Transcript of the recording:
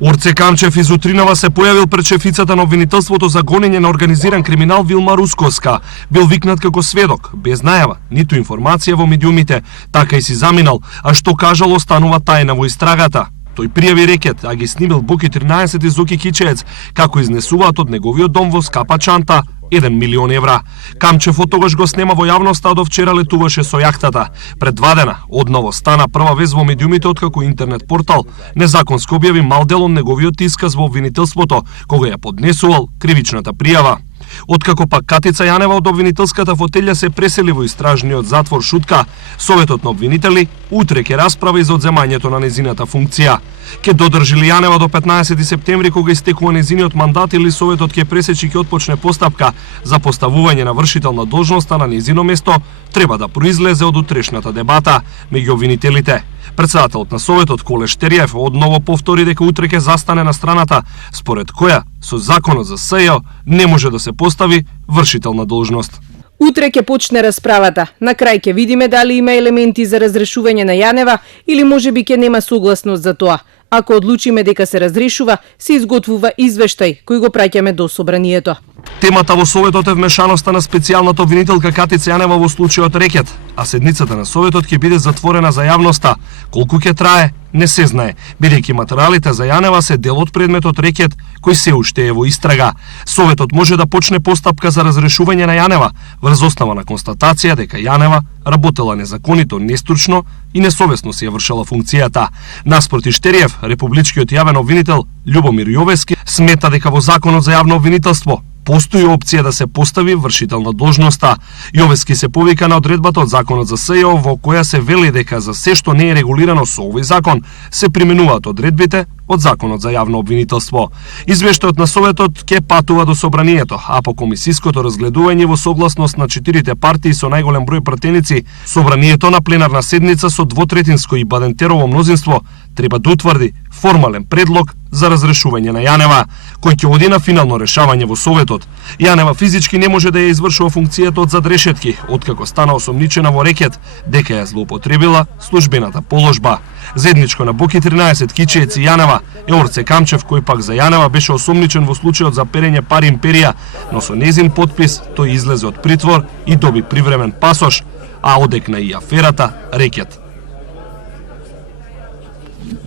Орце Камчев из утринава се појавил пред шефицата на обвинителството за гонење на организиран криминал Вилма Рускоска. Бил викнат како сведок, без најава, ниту информација во медиумите, така и си заминал, а што кажал останува тајна во истрагата. Тој пријави рекет, а ги снимил Буки 13 и Зоки Кичеец, како изнесуваат од неговиот дом во скапа чанта 1 милион евра. Камчев оттогаш го снема во јавноста, а до вчера летуваше со јахтата. Пред 2 дена одново стана прва вест во медиумите откако интернет портал незаконски објави мал дел од неговиот исказ во обвинителството, кога ја поднесувал кривичната пријава. Откако пак Катица Јанева од обвинителската фотелја се пресели во истражниот затвор Шутка, Советот на обвинители утре ќе расправа и за одземањето на незината функција. Ке додржи ли Јанева до 15 септември кога истекува незиниот мандат или Советот ќе пресечи и ќе отпочне постапка за поставување на вршител на должноста на незино место, треба да произлезе од утрешната дебата меѓу обвинителите. Председателот на Советот Коле Штериев одново повтори дека утре ќе застане на страната според која со законот за СЈО не може да се постави вршител на должност. Утре ќе почне расправата. На крај ќе видиме дали има елементи за разрешување на Јанева или можеби ќе нема согласност за тоа. Ако одлучиме дека се разрешува, се изготвува извештај кој го праќаме до собранието. Темата во Советот е вмешаноста на специјалната обвинителка Катица Јанева во случајот рекет, а седницата на Советот ќе биде затворена за јавноста. Колку ќе трае, не се знае, бидејќи материјалите за Јанева се дел од предметот рекет кој се уште е во истрага. Советот може да почне постапка за разрешување на Јанева врз основа на констатација дека Јанева работела незаконито, нестручно и несовесно си ја вршела функцијата. Наспроти Штериев, републичкиот јавен обвинител Љубомир Јовески смета дека во Законот за јавно обвинителство постои опција да се постави вршител на должноста. Јовески се повика на одредбата од Законот за СЈО во која се вели дека за се што не е регулирано со овој закон се применуваат одредбите од Законот за јавно обвинителство. Извештајот на Советот ќе патува до собранието, а по комисиското разгледување во согласност на 4 партии со најголем број пратеници, собранието на пленарна седница со двотретинско и бадентерово мнозинство треба да утврди формален предлог за разрешување на Јанева, кој ќе оди на финално решавање во Советот. Јанева физички не може да ја извршува функцијата од задрешетки, откако стана осомничена во рекет дека ја злоупотребила службената положба. Заедничко на Буки 13, Кичеец и Јанева е Орце Камчев, кој пак за Јанева беше осомничен во случајот за перење пари империја, но со незин подпис тој излезе од притвор и доби привремен пасош, а одекна и аферата рекет.